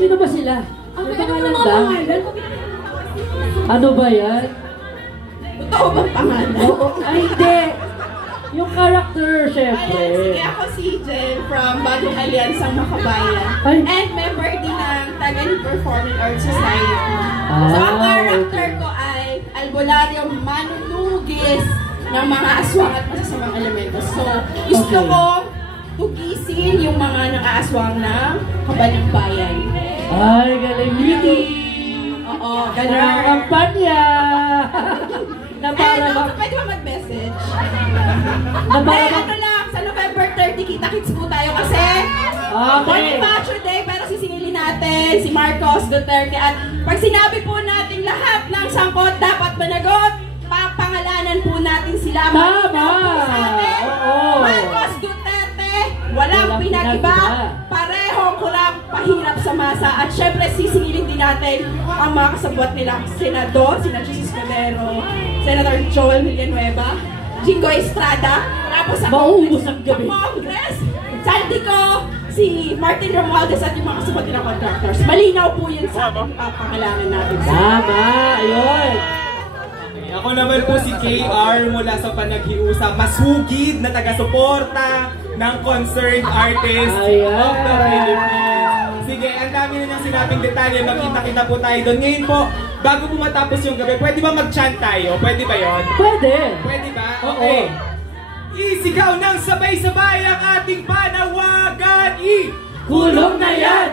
Sino ba sila? May pangalan ba? Ano ba yan? Totoo bang pangalan? Oo, ay hindi. Yung character, syempre. Ayan, sige, ako si Jen from Bagong Alyansang Makabayan. Ay. And member din ng Tagalog Performing Arts Society. So, ang character ko ay albularyo manunugis ng mga aswang at masasamang elementos. So, gusto ko tugisin yung mga nang-aaswang ng kabalang bayan. Ay, galing yun. Oo, Galing ganun. ang kampanya. Na para Eh, mag... pwede ba mag-message? Na para Ay, mag... ano lang, sa November 30, kita-kits po tayo kasi Bonifacio Day, pero sisingilin natin si Marcos Duterte. At pag sinabi po natin lahat ng sangkot dapat managot, papangalanan po natin sila. Tama! Oo! Marcos Duterte, walang pinag-iba, parehong kurang pahirap sa masa. At syempre sisingilin din natin ang mga kasabwat nila, Senador, Sina Jesus Cordero, Senator Joel Villanueva, Jingo Estrada, tapos sa Mauubos ang gabi. Congress, Saldico, si Martin Romualdez at yung mga kasabot ng contractors. Malinaw po yun sa ating pangalanan natin. Tama! Ayun! Ako naman po si KR mula sa Panaghiusap, masugid na taga-suporta ng concerned artist of the Philippines. Sige, ang dami na niyang sinabing detalye, magkita-kita po tayo doon. Ngayon po, bago po matapos yung gabi, pwede ba mag-chant tayo? Pwede ba yon? Pwede! Pwede ba? Okay. Isigaw ng sabay-sabay ang ating panawagan! Kulong na yan!